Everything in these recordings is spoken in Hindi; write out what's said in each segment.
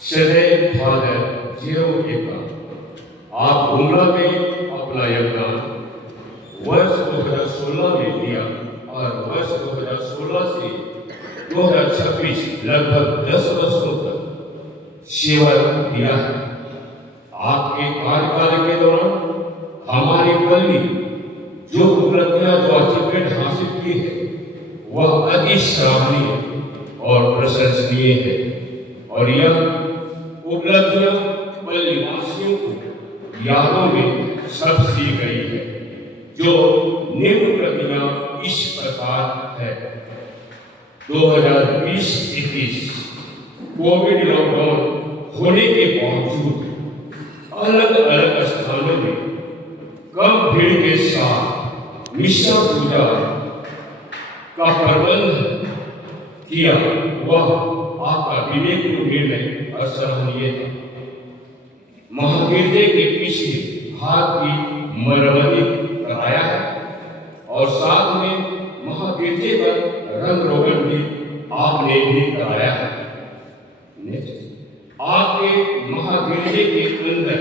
सदैव फादर जेरोकेका आप गुमला में अपना योगदान वर्ष 2016 में दिया और वर्ष 2016 से 2026 लगभग 10 वर्षों तक सेवा किया है। आपके कार्यकाल के दौरान हमारी पल्ली जो उपलब्धियां जो अचीवमेंट हासिल की है वह अति सराहनीय और प्रशंसनीय है और यह उपलब्धियां पल्ली वासियों को यादों में सब सी गई है। जो निम्न प्रतिज्ञा इस प्रकार है। 2020-21 कोविड लॉकडाउन होने के बावजूद अलग अलग स्थानों में कम भीड़ के साथ मिशा पूजा का प्रबंध किया, वह आपका विवेकपूर्ण निर्णय और सराहनीय था। महागिरजे के पिछले भाग की मरम्मती कराया है और साथ में महागिरजे पर रंग रोगन भी आपने भी कराया है। आपके महागिरजे के अंदर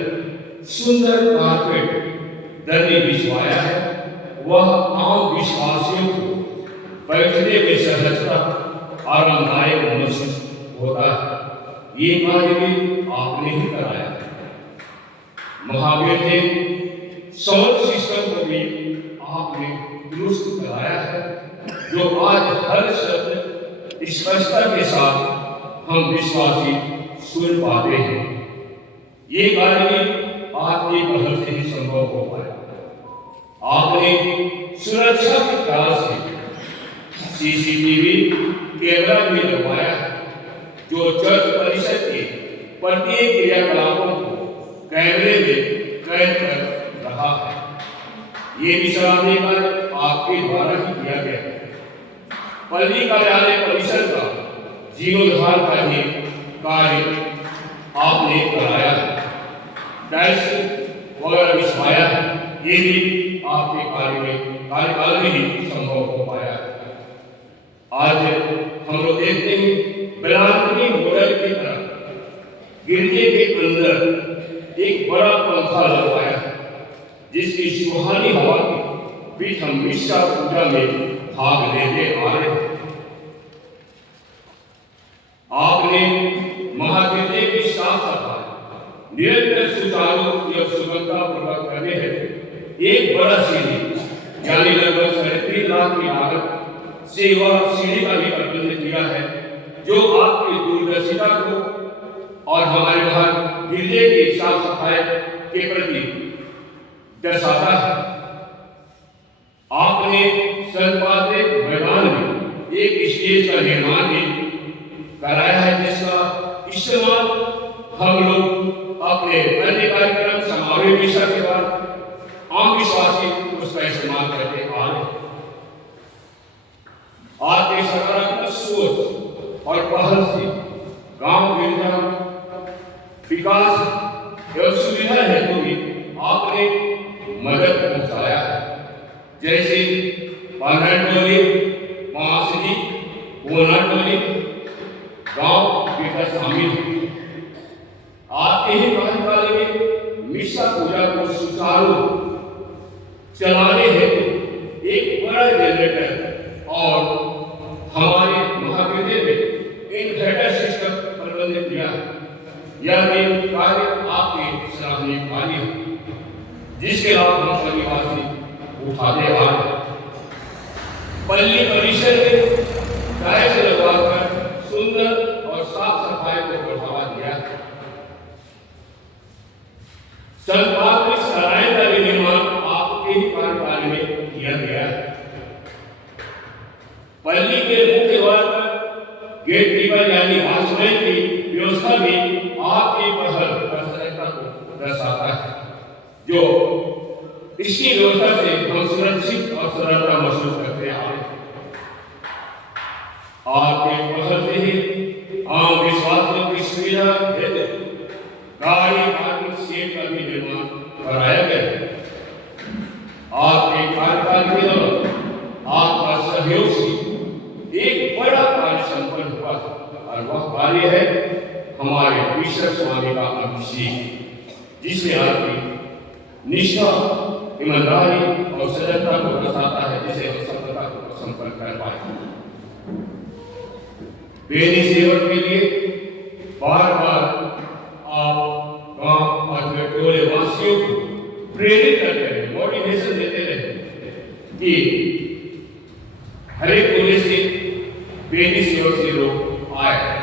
सुंदर कारपेट दर्री बिछवाया है, वह आम विश्वासियों को बैठने में सहजता आरामदायक महसूस होता है। ये कार्य भी आपने ही कराया है। महावीर जी साउंड सिस्टम को भी आपने दुरुस्त कराया है, जो आज हर शब्द स्पष्टता के साथ हम विश्वासी सुन पाते हैं। ये कार्य आपकी पहल से ही संभव हो पाया। आपने सुरक्षा के ख्याल से सीसीटीवी कैमरा भी लगवाया है, जो चर्च परिषद के प्रत्येक क्रियाकलापों को कैमरे में कैद कर रहा है। ये निशानी पर आपके द्वारा ही किया गया है। पल्ली कार्यालय परिसर का जीर्णोद्धार का भी कार्य आपने कराया है। टाइल्स वगैरह बिछवाया है, ये भी आपके कार्यकाल में ही संभव हो पाया है। आज हम लोग देखते हैं बिलानपुरी मॉडल की तरह गिरजे के अंदर एक बड़ा पंखा लगवाया है, जिसकी सुहानी हवा के बीच हम मिशा पूजा में भाग लेते आ रहे हैं। आपने महागिरजे की साफ सफाई निरंतर सुचारू एवं सुगमता पूर्वक करने हेतु एक बड़ा सीढ़ी यानी लगभग 3.5 लाख की लागत से वह सीढ़ी का भी प्रबंध किया है, जो आपकी दूरदर्शिता को और हमारे वहां गिरजे की साफ सफाई के प्रति दर्शाता है। आपने संपादे मैदान में एक स्टेज का निर्माण भी कराया है, जिसका इस्तेमाल हम लोग अपने अन्य कार्यक्रम समारोह विषय के बाद आम विश्वासी उसका इस्तेमाल करते आ रहे हैं। आपके सकारात्मक सोच और पहल से गांव गिरजा विकास एवं सुविधा हेतु भी आपने मदद पहुंचाया है, जैसे टोली, महासनी, कोना टोली गांव विकास शामिल है। आपके ही कार्यकाल में मिशा पूजा को सुचारू चलाने हेतु एक बड़ा जनरेटर और हमारे महाविद्यालय में इन्वर्टर सिस्टम प्रबंधित किया। यह भी कार्य आपके सराहनीय कार्य है, जिसके लाभ हम निवासी उठाते आ रहे हैं। पल्ली परिसर में टाइल्स लगवाकर सुंदर और साफ सफाई को बढ़ावा दिया। संपादक सराय का निर्माण आपके ही कार्यकाल में किया गया है। पल्ली के मुख्य द्वार पर गेट कीपर यानी वॉचमैन की व्यवस्था भी आपकी पहल और सहायता को दर्शाता है, जो इसकी व्यवस्था से हम सुरक्षित और सरलता महसूस करते आ रहे हैं। आपके पहल से ही आम विश्वासियों की सुविधा हेतु गाड़ी पार्किंग सेट का भी निर्माण कराया गया। आपके कार्यकाल के दौरान आपका सहयोग से एक बड़ा कार्य संपन्न हुआ और वह कार्य है हमारे ईश्वर स्वामी का अभिषेक, जिसमें आपकी निष्ठा, ईमानदारी और सजगता को दर्शाता है, जिसे हम सफलता को संपन्न कर पाए। बेनी सेवक के लिए बार बार आप गांव और टोले वासियों को प्रेरित करते रहे, मोटिवेशन देते रहे कि हर एक कोने से बेनी सेवक से लोग आए।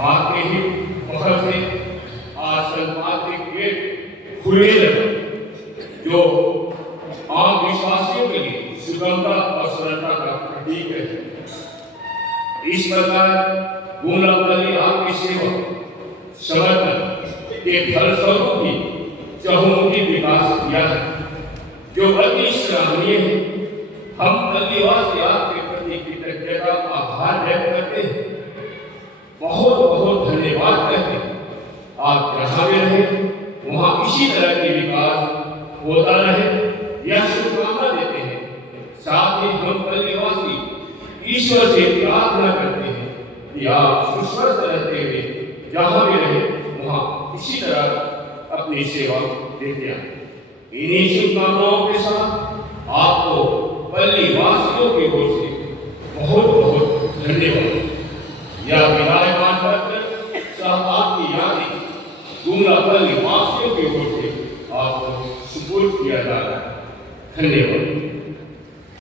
आपके ही पहल से आज संपाद के गेट खुले लगे, जो आम विश्वासियों के लिए सुगमता और सरलता का प्रतीक है। इस प्रकार गुमलापल्ली आपकी सेवा समर्पण के फलस्वरूप ही चहुमुखी विकास किया है, जो अति सराहनीय है। हम पल्लीवासी आपके प्रति कृतज्ञता का आभार व्यक्त करते हैं, बहुत बहुत धन्यवाद कहते हैं। आप जहाँ भी रहे वहाँ इसी तरह के विकास होता रहे, यह शुभकामना देते हैं। साथ ही हम पल्लीवासी ईश्वर से प्रार्थना करते हैं कि आप सुस्वस्थ रहते हुए जहाँ भी रहे वहाँ इसी तरह अपनी सेवा देते हैं। इन्हीं शुभकामनाओं के साथ आपको पल्ली वासियों की ओर से बहुत बहुत धन्यवाद। यह विदायमान पत्र सह आपकी यादें गुमला पल्ली वासियों की ओर से आपको सुपुर्द किया जा रहा है। धन्यवाद।